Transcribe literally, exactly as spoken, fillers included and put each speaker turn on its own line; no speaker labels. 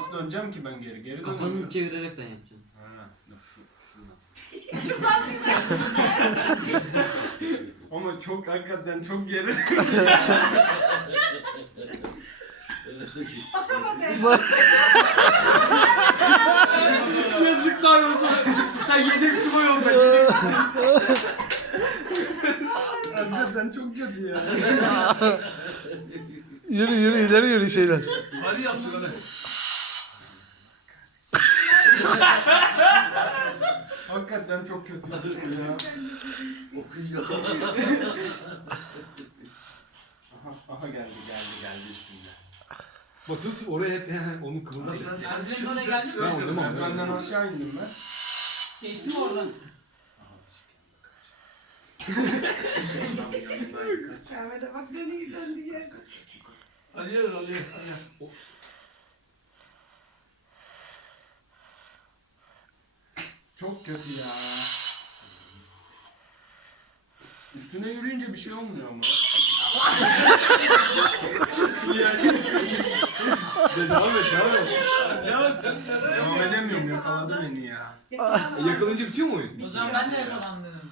Nasıl döneceğim ki ben geri? Geri
Kafanı
dönemiyorum.
çevirerek ben yapacağım.
Ha, dur şu, şuradan.
Şuradan diyeceksin.
Ama çok hakikaten çok geri.
Bakamadım.
Yazıklar olsun. Sen yedek subay ol ben yedek subay. Hakikaten çok kötü ya.
Yürü yürü ileri yürü şeyden.
Hadi yapsın hadi.
Hakikaten çok kötü ya.
Okuyor.
Aha, aha geldi geldi geldi üstümde.
Basıp oraya hep onu kıvırdı.
Sen sen
Merdivenin oraya geldin mi?
Ben oynamam.
Ben benden aşağı indim ben.
Geçti mi oradan?
Kahvede bak döndü döndü gel.
Ali Ali Ali.
Çok kötü ya. Üstüne yürüyünce bir şey olmuyor ama.
Devam et devam et.
Ya sen
Devam edemiyorum yakaladı beni ya.
E, yakalayınca bitiyor mu oyun?
O zaman ben de yakalandım.